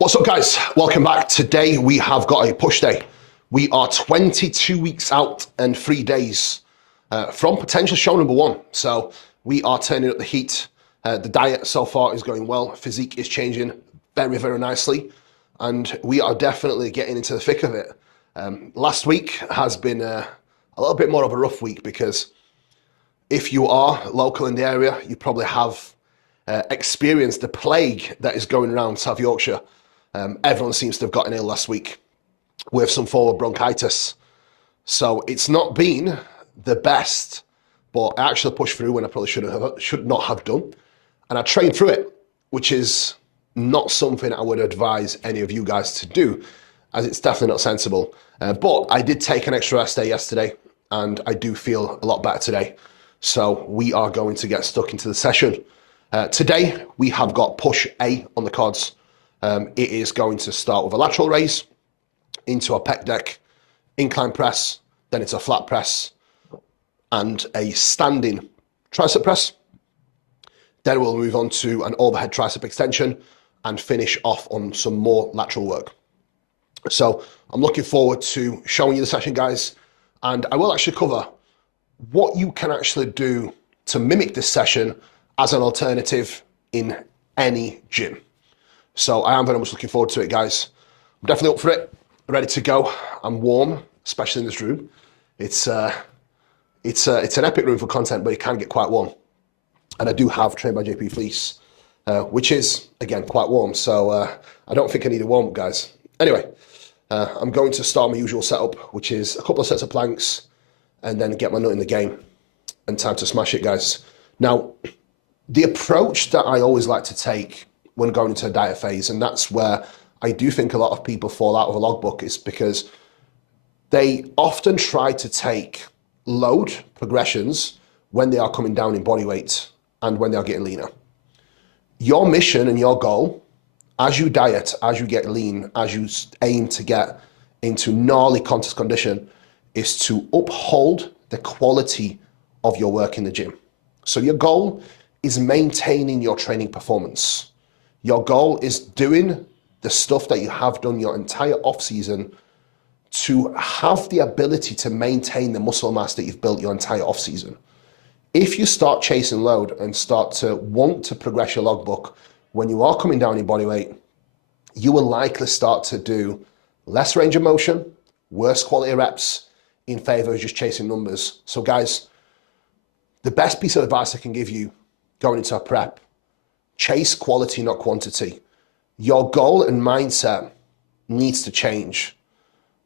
What's up, guys? Welcome back. Today we have got a push day. We are 22 weeks out and 3 days from potential show number one. So we are turning up the heat. The diet so far is going well. Physique is changing very, very nicely. And we are definitely getting into the thick of it. Last week has been a little bit more of a rough week because if you are local in the area, you probably have experienced the plague that is going around South Yorkshire. Everyone seems to have gotten ill last week with some form of bronchitis. So it's not been the best, but I actually pushed through when I probably should not have done. And I trained through it, which is not something I would advise any of you guys to do, as it's definitely not sensible. But I did take an extra rest day yesterday, and I do feel a lot better today. So we are going to get stuck into the session. Today, we have got push A on the cards. It is going to start with a lateral raise into a pec deck, incline press, then it's a flat press, and a standing tricep press. Then we'll move on to an overhead tricep extension and finish off on some more lateral work. So I'm looking forward to showing you the session, guys, and I will actually cover what you can actually do to mimic this session as an alternative in any gym. So I am very much looking forward to it, guys. I'm definitely up for it, ready to go. I'm warm, especially in this room. It's an epic room for content, but it can get quite warm. And I do have Trained by JP Fleece, which is, again, quite warm. So I don't think I need a warm-up, guys. Anyway, I'm going to start my usual setup, which is a couple of sets of planks, and then get my nut in the game. And time to smash it, guys. Now, the approach that I always like to take when going into a diet phase, and that's where I do think a lot of people fall out of a logbook, is because they often try to take load progressions when they are coming down in body weight and when they are getting leaner. Your mission and your goal, as you diet, as you get lean, as you aim to get into gnarly contest condition, is to uphold the quality of your work in the gym. So your goal is maintaining your training performance. Your goal is doing the stuff that you have done your entire off season to have the ability to maintain the muscle mass that you've built your entire off season. If you start chasing load and start to want to progress your logbook when you are coming down in body weight, you will likely start to do less range of motion, worse quality reps in favor of just chasing numbers. So guys, the best piece of advice I can give you going into a prep: chase quality, not quantity. Your goal and mindset needs to change.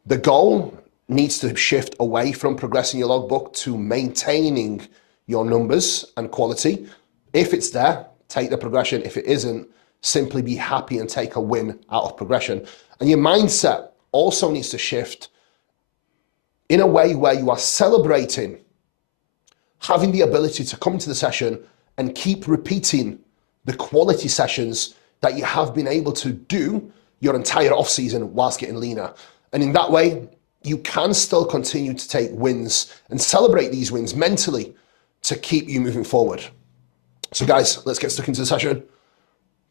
The goal needs to shift away from progressing your logbook to maintaining your numbers and quality. If it's there, take the progression. If it isn't, simply be happy and take a win out of progression. And your mindset also needs to shift in a way where you are celebrating having the ability to come into the session and keep repeating the quality sessions that you have been able to do your entire off season whilst getting leaner. And in that way, you can still continue to take wins and celebrate these wins mentally to keep you moving forward. So guys, let's get stuck into the session.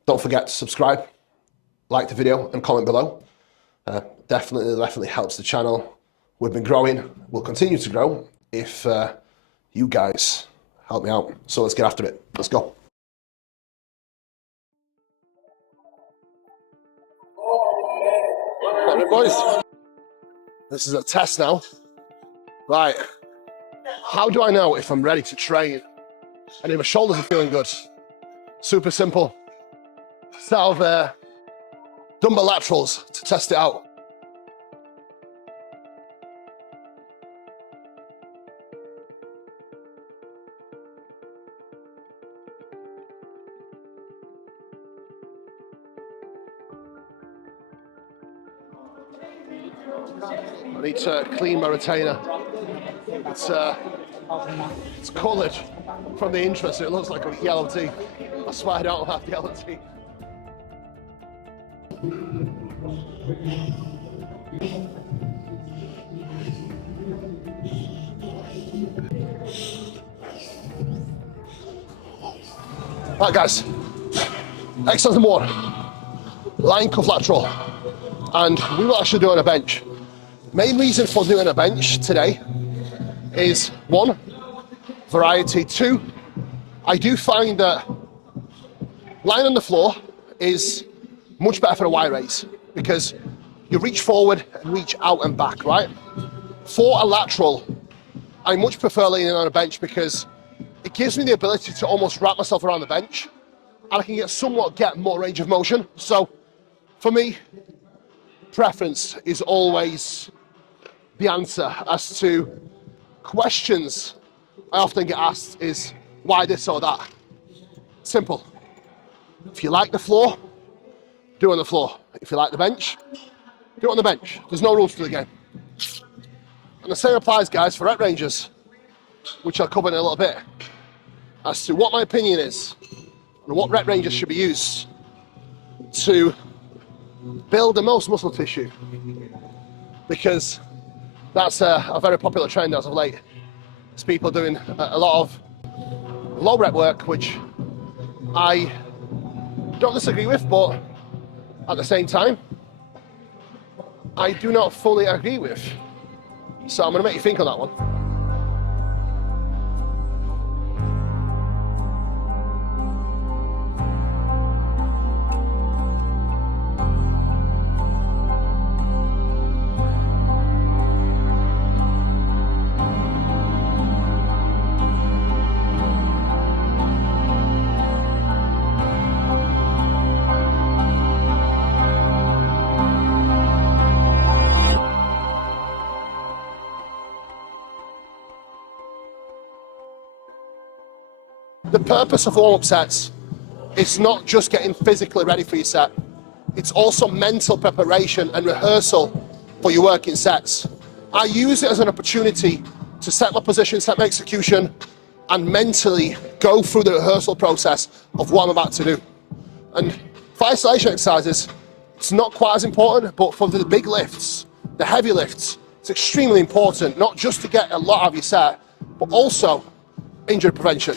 Don't forget to subscribe, like the video, and comment below. Definitely helps the channel. We've been growing. We'll continue to grow if you guys help me out. So let's get after it. Let's go. Right, boys, this is a test now. Right, how do I know if I'm ready to train and if my shoulders are feeling good? Super simple. Set of dumbbell laterals to test it out. I need to clean my retainer. It's coloured from the interest. It looks like a yellow tee. That's why I don't have yellow teeth. Right, guys. Exercise number one. line cuff lateral. And we will actually do it on a bench. Main reason for doing a bench today is 1, variety. 2, I do find that lying on the floor is much better for a wide raise because you reach forward and reach out and back, right? For a lateral, I much prefer laying on a bench because it gives me the ability to almost wrap myself around the bench and I can get more range of motion. So for me, preference is always the answer. As to questions I often get asked is why this or that. Simple. If you like the floor, do it on the floor. If you like the bench, do it on the bench. There's no rules to the game. And the same applies, guys, for rep ranges, which I'll cover in a little bit, as to what my opinion is and what rep ranges should be used to build the most muscle tissue. Because that's a very popular trend as of late. It's people doing a lot of low rep work, which I don't disagree with, but at the same time, I do not fully agree with. So I'm going to make you think on that one. The purpose of warm-up sets is not just getting physically ready for your set, it's also mental preparation and rehearsal for your working sets. I use it as an opportunity to set my position, set my execution, and mentally go through the rehearsal process of what I'm about to do. And for isolation exercises, it's not quite as important, but for the big lifts, the heavy lifts, it's extremely important, not just to get a lot out of your set, but also injury prevention.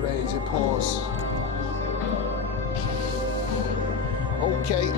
Raise it, pause. Okay.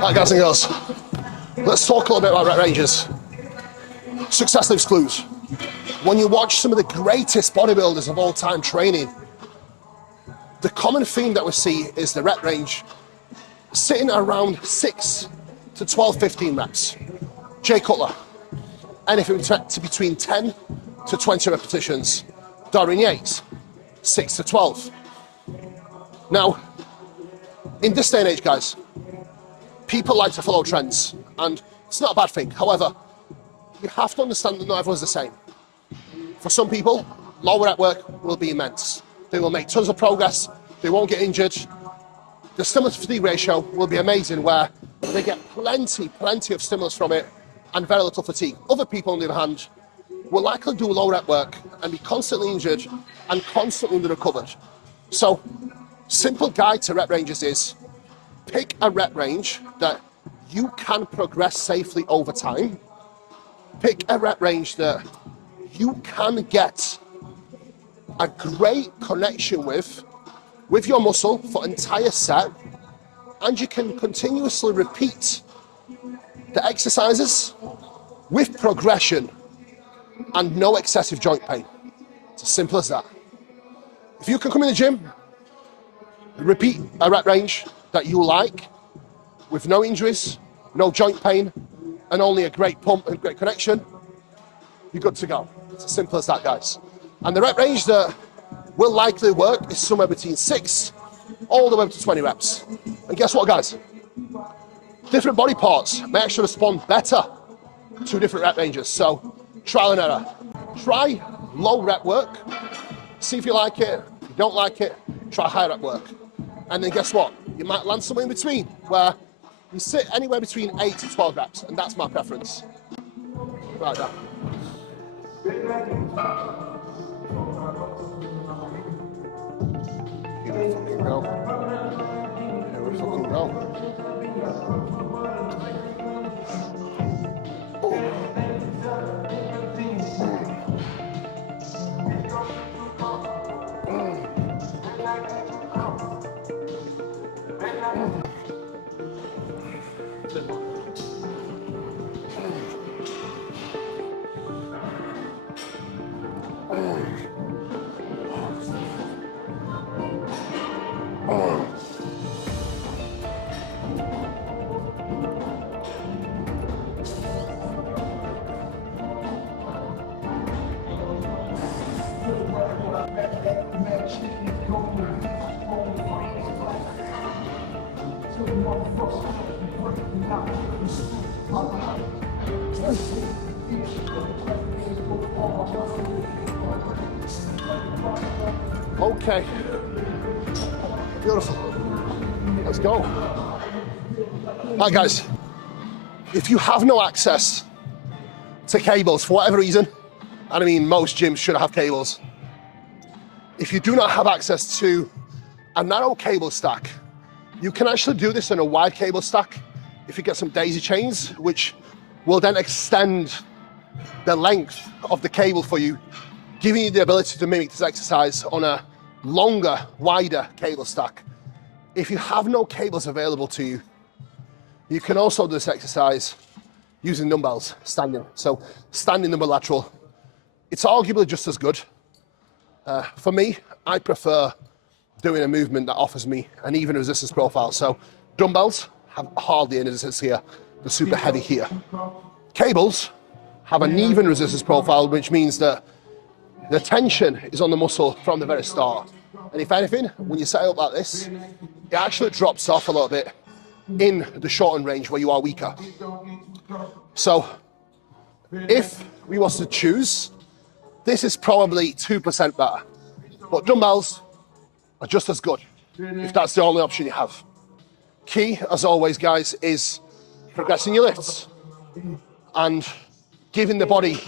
Right, guys and girls, let's talk a little bit about rep ranges. Success leaves clues. When you watch some of the greatest bodybuilders of all time training, the common theme that we see is the rep range sitting around 6 to 12, 15 reps. Jay Cutler, anything between 10 to 20 repetitions. Dorian Yates, 6 to 12. Now, in this day and age, guys, people like to follow trends, and it's not a bad thing. However, you have to understand that not everyone's the same. For some people, lower rep work will be immense. They will make tons of progress, they won't get injured. The stimulus to fatigue ratio will be amazing, where they get plenty of stimulus from it and very little fatigue. Other people, on the other hand, will likely do low rep work and be constantly injured and constantly under-recovered. So, simple guide to rep ranges is pick a rep range that you can progress safely over time. Pick a rep range that you can get a great connection with your muscle for entire set, and you can continuously repeat the exercises with progression and no excessive joint pain. It's as simple as that. If you can come in the gym, repeat a rep range that you like with no injuries, no joint pain, and only a great pump and great connection, you're good to go. It's as simple as that, guys. And the rep range that will likely work is somewhere between 6 all the way up to 20 reps. And guess what, guys? Different body parts may actually respond better to different rep ranges. So trial and error. Try low rep work, see if you like it. If you don't like it, try high rep work. And then guess what? You might land somewhere in between where you sit anywhere between 8 to 12 reps, and that's my preference. Right there. Here we fucking go. Here we fucking go. Okay, beautiful. Let's go. Right, guys, if you have no access to cables for whatever reason, and I mean most gyms should have cables, if you do not have access to a narrow cable stack, you can actually do this in a wide cable stack if you get some daisy chains, which will then extend the length of the cable for you, giving you the ability to mimic this exercise on a longer, wider cable stack. If you have no cables available to you, you can also do this exercise using dumbbells, standing. So standing number lateral, it's arguably just as good. For me, I prefer doing a movement that offers me an even resistance profile. So dumbbells have hardly any resistance here. They're super heavy here. Cables have an even resistance profile, which means that the tension is on the muscle from the very start. And if anything, when you set it up like this, it actually drops off a little bit in the shortened range where you are weaker. So if we was to choose, this is probably 2% better. But dumbbells are just as good, if that's the only option you have. Key, as always, guys, is progressing your lifts and giving the body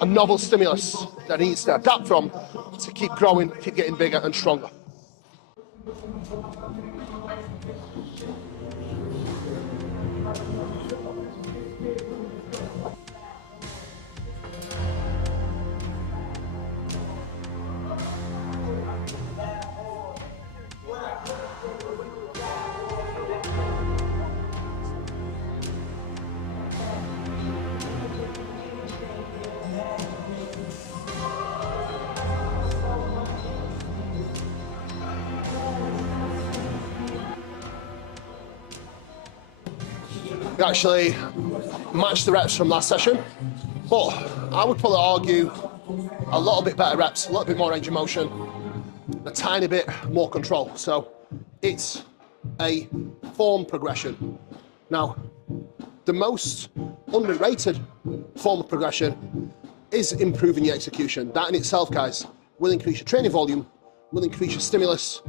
a novel stimulus that it needs to adapt from to keep growing, keep getting bigger and stronger. We actually matched the reps from last session, but I would probably argue a little bit better reps, a little bit more range of motion, a tiny bit more control. So it's a form progression. Now, the most underrated form of progression is improving your execution. That in itself, guys, will increase your training volume, will increase your stimulus,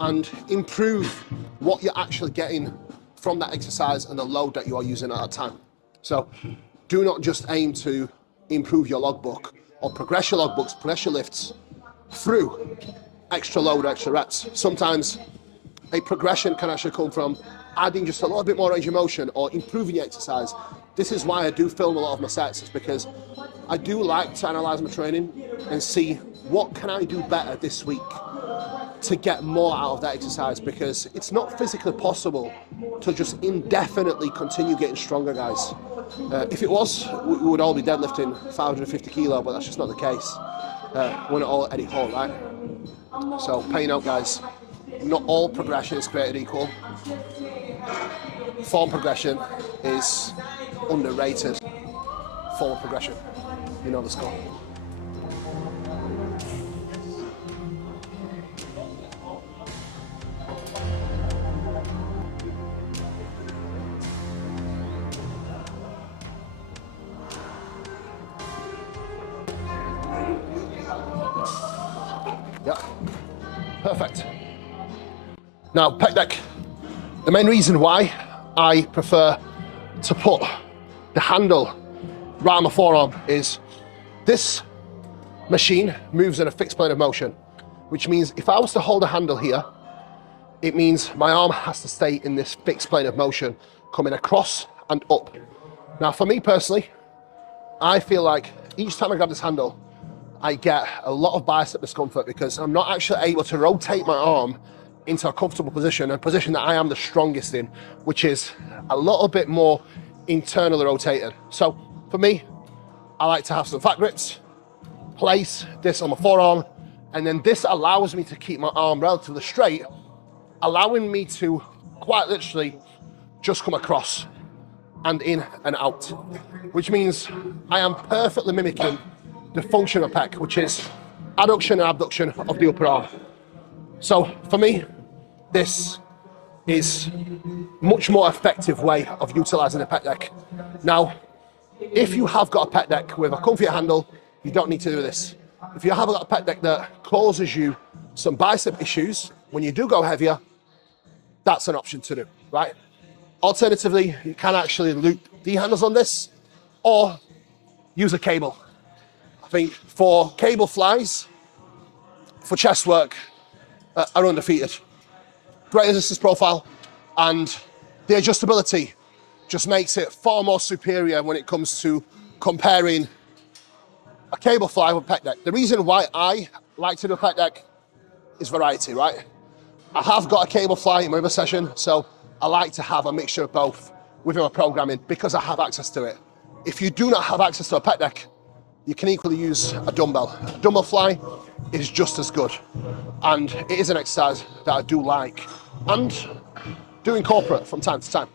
and improve what you're actually getting from that exercise and the load that you are using at that time. So do not just aim to improve your logbook or progress your logbooks, progress your lifts through extra load, extra reps. Sometimes a progression can actually come from adding just a little bit more range of motion or improving your exercise. This is why I do film a lot of my sets, is because I do like to analyze my training and see what can I do better this week to get more out of that exercise, because it's not physically possible to just indefinitely continue getting stronger, guys. If it was, we would all be deadlifting 550 kilo, but that's just not the case. We're not all at Eddie Hall, right? So pay note, guys, not all progression is created equal. Form progression is underrated. Form progression, you know the score. Yeah, perfect. Now, pec deck. The main reason why I prefer to put the handle around my forearm is this machine moves in a fixed plane of motion, which means if I was to hold a handle here, it means my arm has to stay in this fixed plane of motion, coming across and up. Now, for me personally, I feel like each time I grab this handle, I get a lot of bicep discomfort because I'm not actually able to rotate my arm into a comfortable position, a position that I am the strongest in, which is a little bit more internally rotated. So for me, I like to have some fat grips, place this on my forearm, and then this allows me to keep my arm relatively straight, allowing me to quite literally just come across and in and out, which means I am perfectly mimicking the function of pec, which is adduction and abduction of the upper arm. So for me, this is much more effective way of utilizing a pec deck. Now, if you have got a pec deck with a comfier handle, you don't need to do this. If you have got a pec deck that causes you some bicep issues when you do go heavier, that's an option to do, right? Alternatively, you can actually loop the handles on this or use a cable. I think for cable flies, for chest work, are undefeated. Great resistance profile, and the adjustability just makes it far more superior when it comes to comparing a cable fly with a pec deck. The reason why I like to do a pec deck is variety, right? I have got a cable fly in my other session, so I like to have a mixture of both within my programming because I have access to it. If you do not have access to a pec deck, you can equally use a dumbbell. A dumbbell fly is just as good, and it is an exercise that I do like and do incorporate from time to time.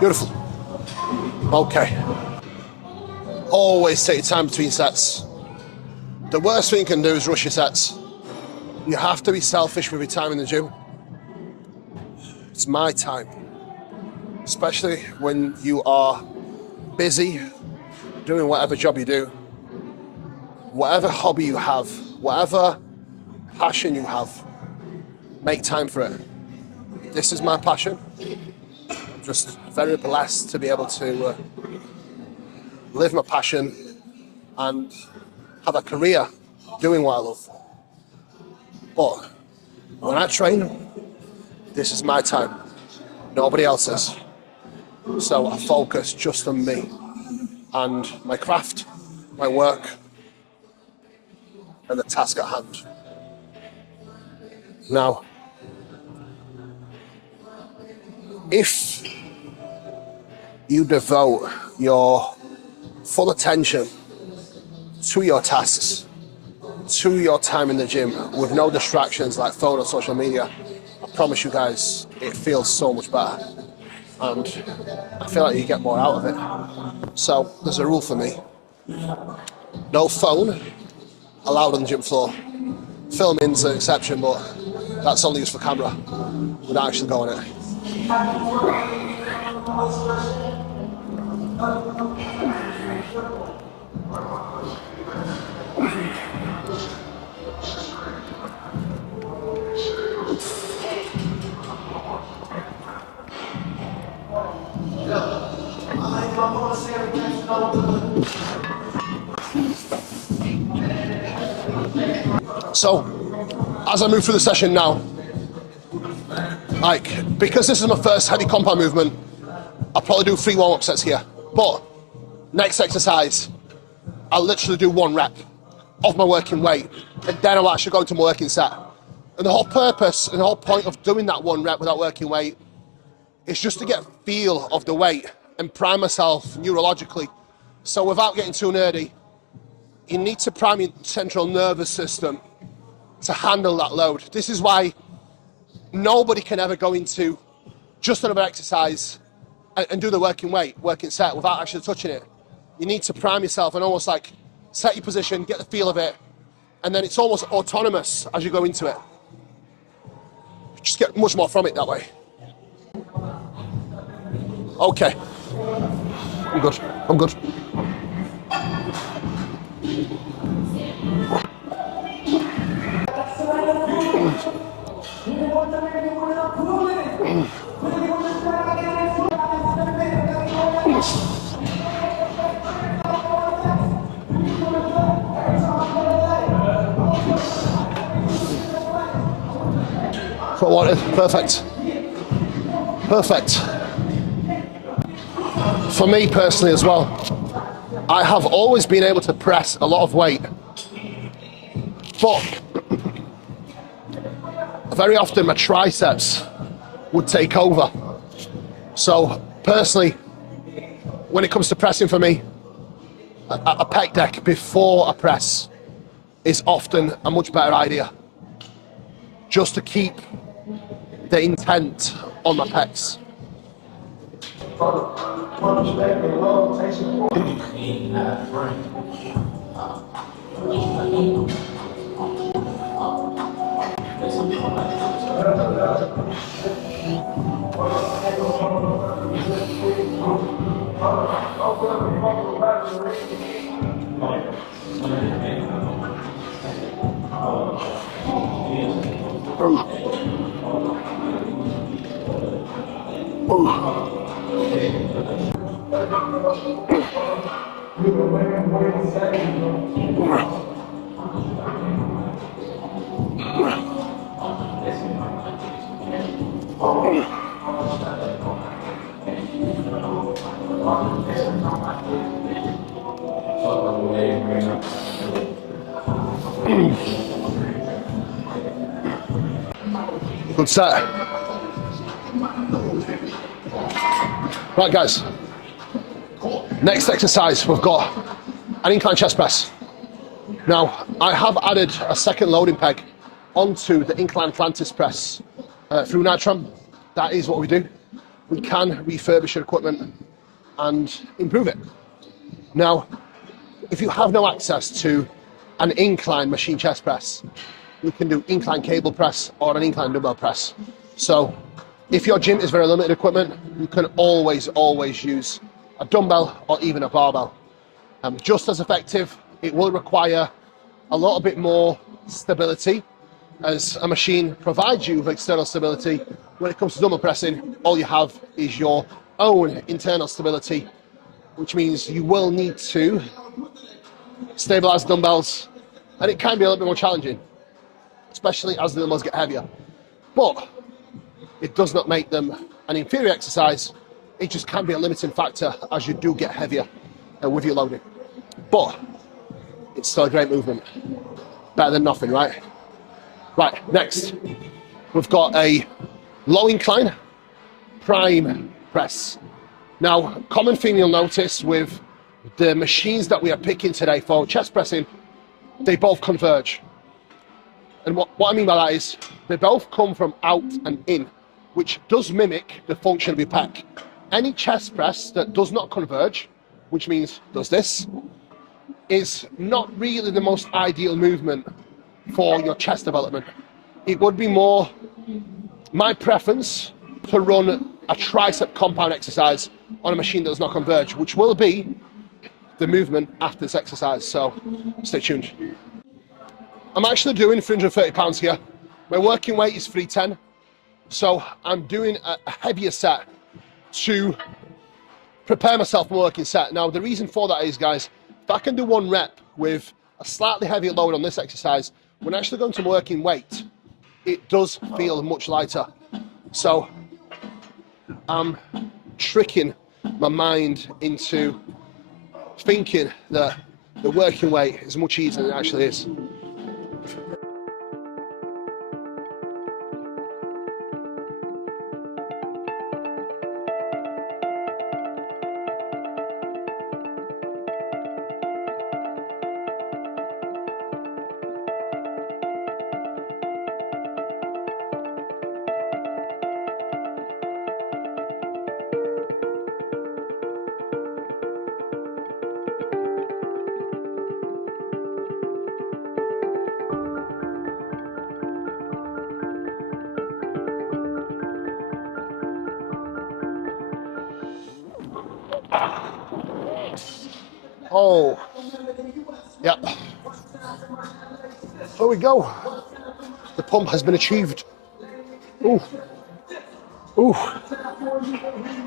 Beautiful. Okay. Always take your time between sets. The worst thing you can do is rush your sets. You have to be selfish with your time in the gym. It's my time. Especially when you are busy doing whatever job you do, whatever hobby you have, whatever passion you have, make time for it. This is my passion. I'm just very blessed to be able to live my passion and have a career doing what I love. But when I train, this is my time, nobody else's. So I focus just on me and my craft, my work, and the task at hand. Now, if you devote your full attention to your tasks, to your time in the gym with no distractions like phone or social media, I promise you guys, it feels so much better. And I feel like you get more out of it. So there's a rule for me. No phone allowed on the gym floor. Filming's an exception, but that's only used for camera. We're not actually going it. 12. So, as I move through the session now, like, because this is my first heavy compound movement, I'll probably do 3 warm-up sets here. But next exercise, I'll literally do 1 rep of my working weight, and then I'll actually go into my working set. And the whole purpose and the whole point of doing that 1 rep without working weight is just to get a feel of the weight and prime myself neurologically. So without getting too nerdy, you need to prime your central nervous system to handle that load. This is why nobody can ever go into just another exercise and do the working weight, working set without actually touching it. You need to prime yourself and almost like set your position, get the feel of it, and then it's almost autonomous as you go into it. Just get much more from it that way. Okay. I'm good. I'm good. That's what I wanted. Perfect. Perfect. For me personally as well, I have always been able to press a lot of weight, but very often my triceps would take over. So personally, when it comes to pressing for me, a pec deck before a press is often a much better idea, just to keep the intent on my pecs. Good set. Right guys, next exercise we've got an incline chest press. Now I have added a second loading peg onto the incline Atlantis press through Nitron. That is what we do. We can refurbish your equipment and improve it. Now, if you have no access to an incline machine chest press, you can do incline cable press or an incline dumbbell press. So if your gym is very limited equipment, you can always use a dumbbell or even a barbell. Just as effective. It will require a little bit more stability, as a machine provides you with external stability. When it comes to dumbbell pressing, all you have is your own internal stability, which means you will need to stabilize dumbbells, and it can be a little bit more challenging, especially as the dumbbells get heavier. But it does not make them an inferior exercise. It just can be a limiting factor as you do get heavier with your loading. But it's still a great movement. Better than nothing, right? Right, next, we've got a low incline prime press. Now, common thing you'll notice with the machines that we are picking today for chest pressing, they both converge. And what I mean by that is they both come from out and in, which does mimic the function of your pec. Any chest press that does not converge, which means does this, is not really the most ideal movement for your chest development. It would be more my preference to run a tricep compound exercise on a machine that does not converge, which will be the movement after this exercise, so stay tuned. I'm actually doing 330 pounds here. My working weight is 310, so I'm doing a heavier set to prepare myself for a working set. Now, the reason for that is, guys, if I can do 1 rep with a slightly heavier load on this exercise, when actually going to working weight, it does feel much lighter. So I'm tricking my mind into thinking that the working weight is much easier than it actually is. Oh, yeah. There we go. The pump has been achieved. Ooh, ooh.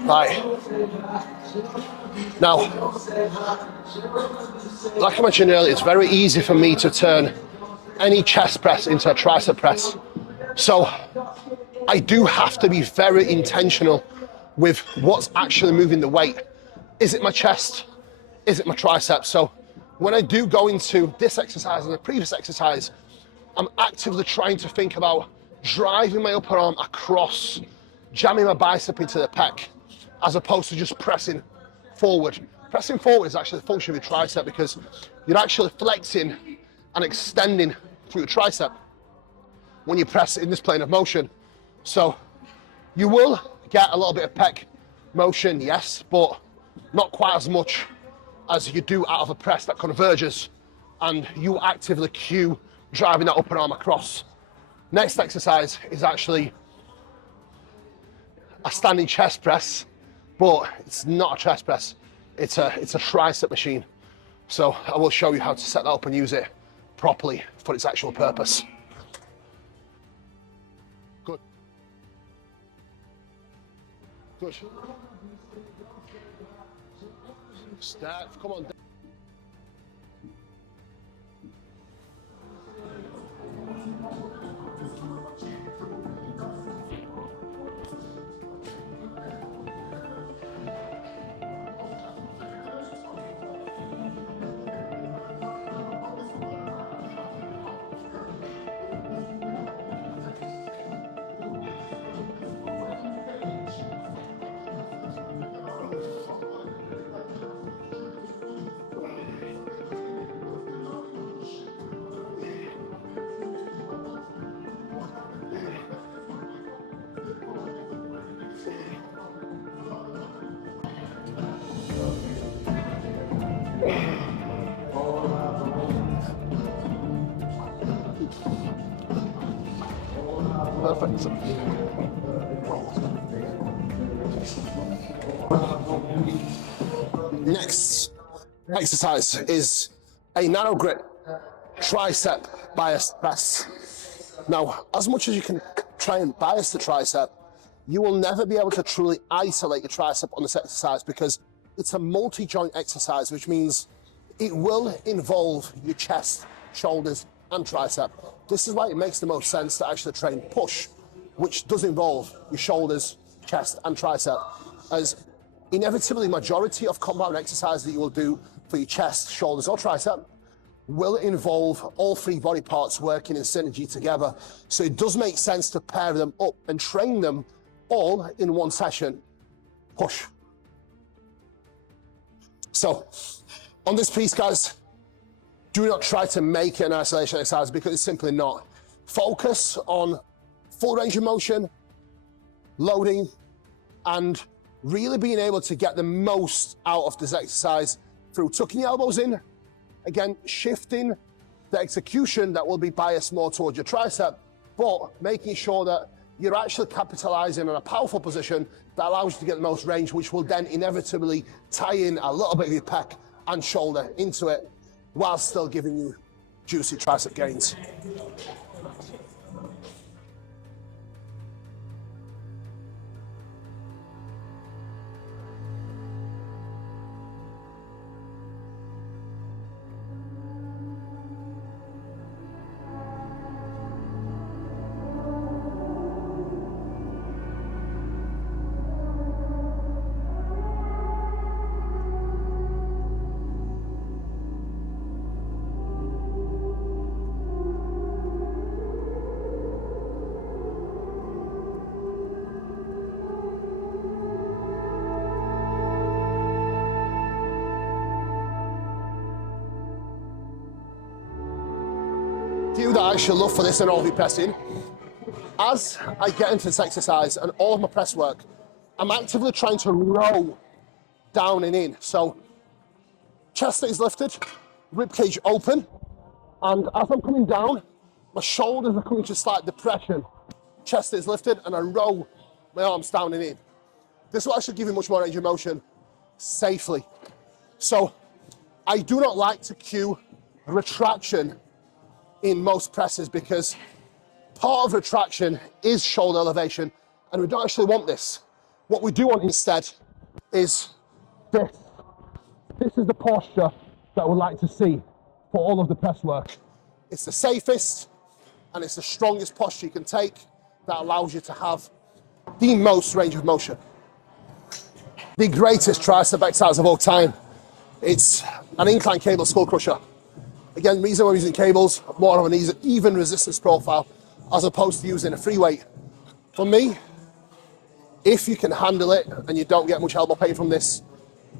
Right. Now, like I mentioned earlier, it's very easy for me to turn any chest press into a tricep press. So I do have to be very intentional with what's actually moving the weight. Is it my chest? Is it my triceps? So when I do go into this exercise and the previous exercise, I'm actively trying to think about driving my upper arm across, jamming my bicep into the pec, as opposed to just pressing forward. Pressing forward is actually the function of your tricep because you're actually flexing and extending through your tricep when you press in this plane of motion. So you will get a little bit of pec motion, yes, but not quite as much as you do out of a press that converges and you actively cue driving that upper arm across. Next exercise is actually a standing chest press, but it's not a chest press, it's a tricep machine. So I will show you how to set that up and use it properly for its actual purpose. Good. Good. Start, come on. Perfect. Next exercise is a narrow grip tricep bias press. Now, as much as you can try and bias the tricep, you will never be able to truly isolate your tricep on this exercise because it's a multi-joint exercise, which means it will involve your chest, shoulders, and tricep. This is why it makes the most sense to actually train push, which does involve your shoulders, chest, and tricep, as inevitably majority of compound exercises that you will do for your chest, shoulders, or tricep will involve all 3 body parts working in synergy together. So it does make sense to pair them up and train them all in one session. Push. So on this piece, guys, do not try to make it an isolation exercise because it's simply not. Focus on full range of motion, loading, and really being able to get the most out of this exercise through tucking your elbows in, again, shifting the execution that will be biased more towards your tricep, but making sure that you're actually capitalizing on a powerful position that allows you to get the most range, which will then inevitably tie in a little bit of your pec and shoulder into it, while still giving you juicy tricep gains. that I actually love for this and all the pressing, as I get into this exercise and all of my press work, I'm actively trying to row down and in. So chest is lifted, ribcage open, and as I'm coming down, my shoulders are coming to slight depression. Chest is lifted, and I row my arms down and in. This will actually give you much more range of motion safely. So I do not like to cue retraction in most presses because part of retraction is shoulder elevation, and we don't actually want this. What we do want instead is this. This is the posture that I would like to see for all of the press work. It's the safest and it's the strongest posture you can take that allows you to have the most range of motion. The greatest tricep exercise of all time. It's an incline cable skull crusher. Again, the reason we're using cables, more of an even resistance profile as opposed to using a free weight. For me, if you can handle it and you don't get much elbow pain from this,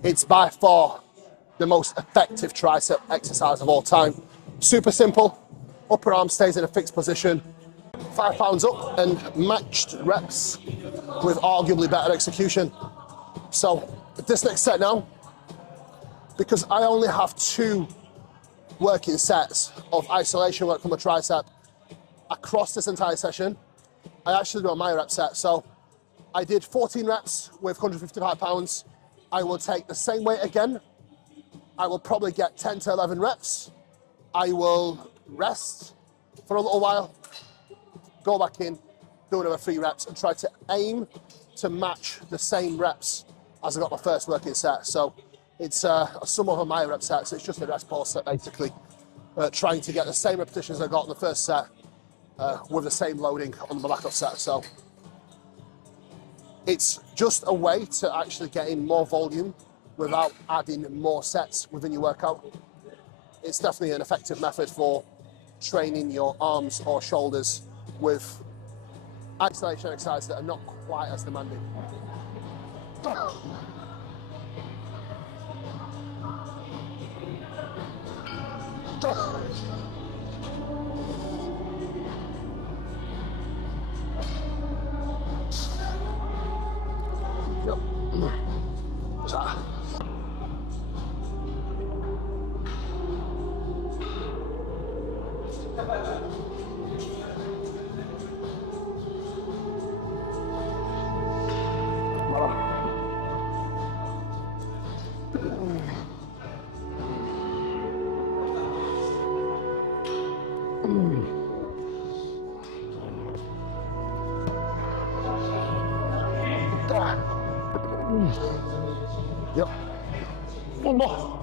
it's by far the most effective tricep exercise of all time. Super simple, upper arm stays in a fixed position, 5 pounds up and matched reps with arguably better execution. So this next set now, because I only have 2 working sets of isolation work from a tricep across this entire session, I actually do a my rep set. So I did 14 reps with 155 pounds. I will take the same weight again. I will probably get 10 to 11 reps. I will rest for a little while, go back in, do another 3 reps and try to aim to match the same reps as I got my first working set. So it's a sum of my rep sets. It's just a rest pause set basically, trying to get the same repetitions I got in the first set with the same loading on the backup set. So it's just a way to actually get in more volume without adding more sets within your workout. It's definitely an effective method for training your arms or shoulders with isolation exercises that are not quite as demanding. Yep. Yep. One more.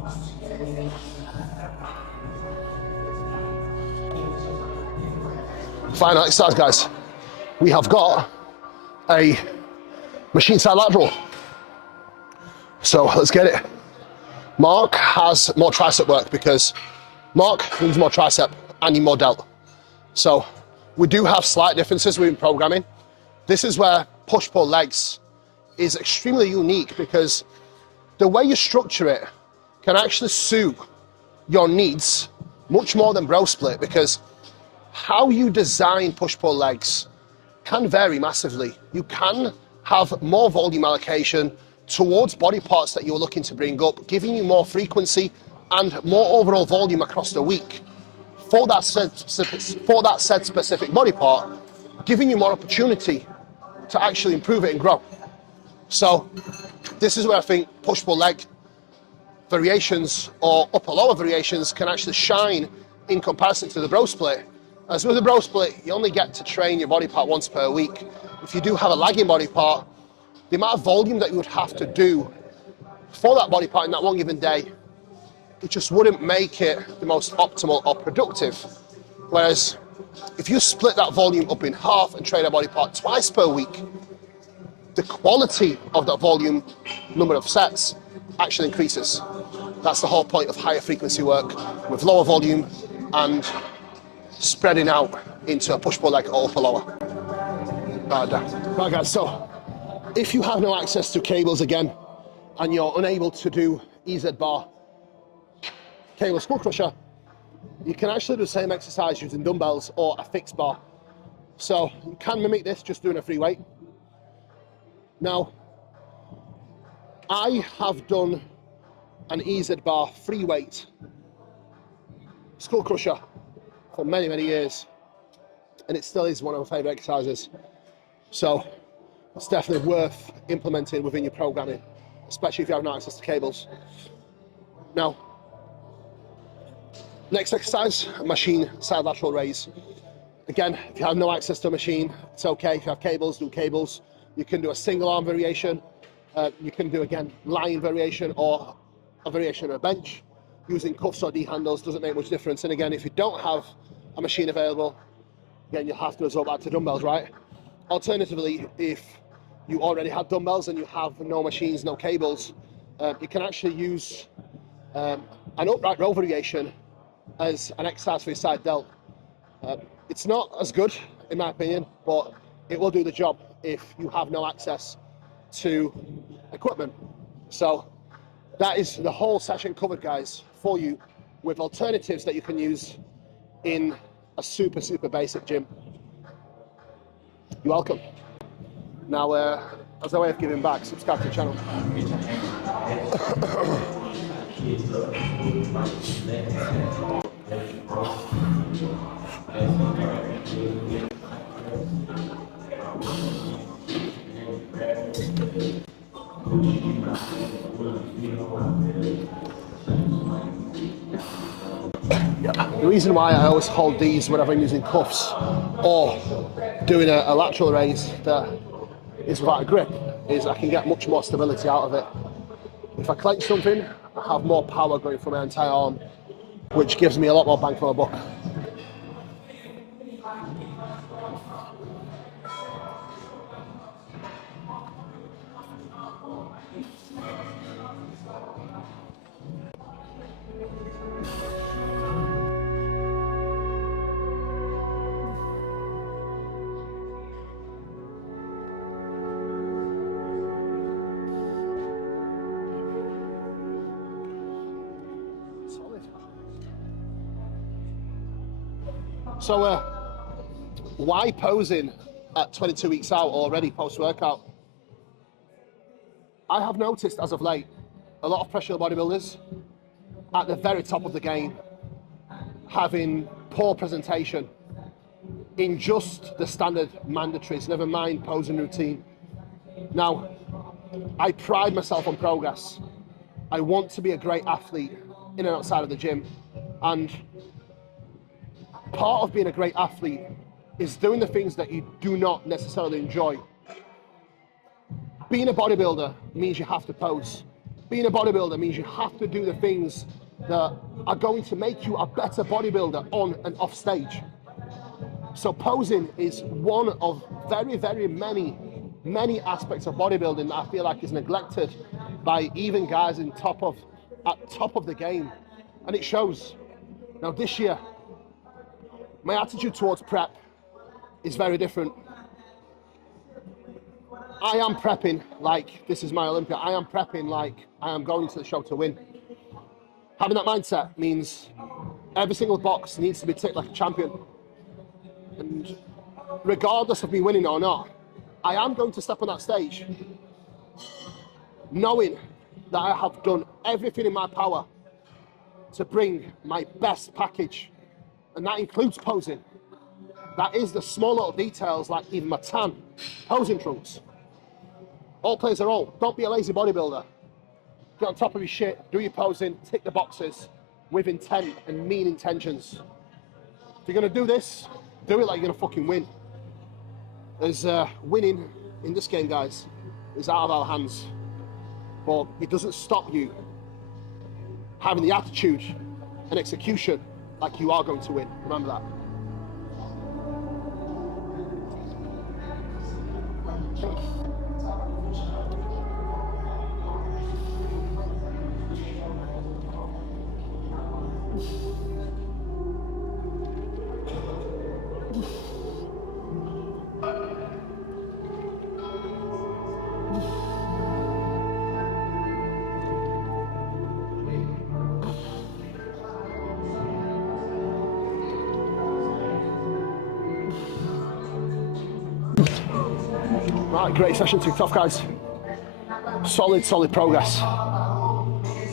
Final exercise, guys. We have got a machine side lateral. So let's get it. Mark has more tricep work because Mark needs more tricep and need more delt. So we do have slight differences within programming. This is where push-pull legs is extremely unique because the way you structure it can actually suit your needs much more than bro split, because how you design push-pull legs can vary massively. You can have more volume allocation towards body parts that you're looking to bring up, giving you more frequency and more overall volume across the week for that said specific body part, giving you more opportunity to actually improve it and grow. So this is where I think push-pull leg variations or upper-lower variations can actually shine in comparison to the bro split. As with the bro split, you only get to train your body part once per week. If you do have a lagging body part, the amount of volume that you would have to do for that body part in that one given day, it just wouldn't make it the most optimal or productive. Whereas if you split that volume up in half and train a body part twice per week, the quality of that volume, number of sets, actually increases. That's the whole point of higher frequency work with lower volume and spreading out into a push-pull leg or upper lower. Right guys, so if you have no access to cables again and you're unable to do EZ bar cable skull crusher, you can actually do the same exercise using dumbbells or a fixed bar. So you can mimic this just doing a free weight. Now, I have done an EZ bar free weight skull crusher for many, many years, and it still is one of my favorite exercises. So it's definitely worth implementing within your programming, especially if you have no access to cables. Now, next exercise, machine side lateral raise. Again, if you have no access to a machine, it's okay. If you have cables, do cables. You can do a single arm variation. You can do, again, lying variation or a variation on a bench. Using cuffs or D handles doesn't make much difference. And again, if you don't have a machine available, again, you'll have to resort back to dumbbells, right? Alternatively, if you already have dumbbells and you have no machines, no cables, you can actually use an upright row variation as an exercise for your side delt. It's not as good, in my opinion, but it will do the job if you have no access to equipment. So that is the whole session covered, guys, for you, with alternatives that you can use in a super, super basic gym. You're welcome. Now, as a way of giving back, subscribe to the channel. The reason why I always hold these whenever I'm using cuffs or doing a lateral raise that is without a grip is I can get much more stability out of it. If I clench something, I have more power going through my entire arm, which gives me a lot more bang for my buck. So why posing at 22 weeks out already post-workout? I have noticed as of late a lot of professional bodybuilders at the very top of the game having poor presentation in just the standard mandatories, never mind posing routine. Now, I pride myself on progress. I want to be a great athlete in and outside of the gym, and part of being a great athlete is doing the things that you do not necessarily enjoy. Being a bodybuilder means you have to pose. Being a bodybuilder means you have to do the things that are going to make you a better bodybuilder on and off stage. So posing is one of very, very many aspects of bodybuilding that I feel like is neglected by even guys at top of the game, and it shows. Now this year, my attitude towards prep is very different. I am prepping like this is my Olympia. I am prepping like I am going to the show to win. Having that mindset means every single box needs to be ticked like a champion. And regardless of me winning or not, I am going to step on that stage knowing that I have done everything in my power to bring my best package. And that includes posing. That is the small little details like even my tan, posing trunks. All plays a role. Don't be a lazy bodybuilder. Get on top of your shit, do your posing, tick the boxes with intent and mean intentions. If you're gonna do this, do it like you're gonna fucking win. There's winning in this game, guys, is out of our hands. But it doesn't stop you having the attitude and execution like you are going to win. Remember that. Right, great session ticked off, guys. Solid progress.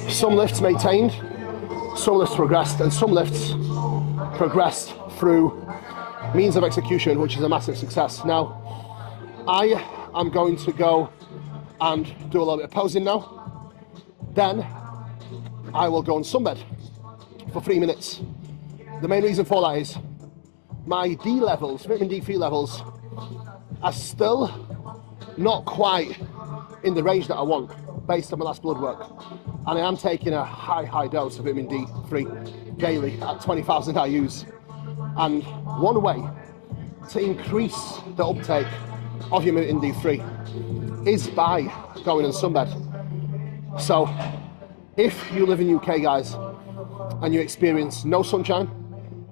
Some lifts maintained, some lifts progressed, and some lifts progressed through means of execution, which is a massive success. Now, I am going to go and do a little bit of posing now. Then I will go on sunbed for 3 minutes. The main reason for that is my D levels, vitamin D3 levels, are still not quite in the range that I want based on my last blood work. And I am taking a high dose of vitamin D3 daily at 20,000 IUs. And one way to increase the uptake of your vitamin D3 is by going on sunbed. So if you live in UK, guys, and you experience no sunshine,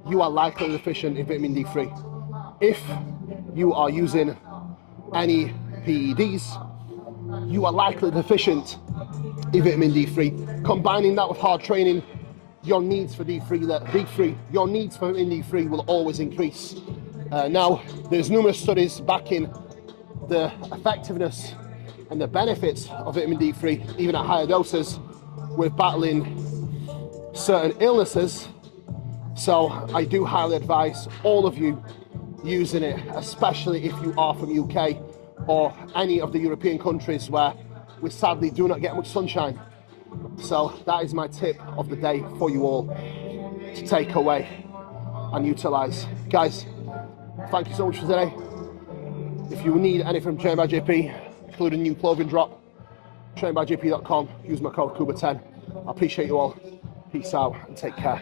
you are likely deficient in vitamin D3. If you are using any PEDs, you are likely deficient in vitamin D3. Combining that with hard training, your needs for your needs for vitamin D3 will always increase. Now, there's numerous studies backing the effectiveness and the benefits of vitamin D3, even at higher doses, with battling certain illnesses. So I do highly advise all of you using it, especially if you are from UK or any of the European countries where we sadly do not get much sunshine. So that is my tip of the day for you all to take away and utilize. Guys, thank you so much for today. If you need anything from Train by JP, including new clothing drop, trainbyjp.com, use my code Kuba10. I appreciate you all. Peace out and take care.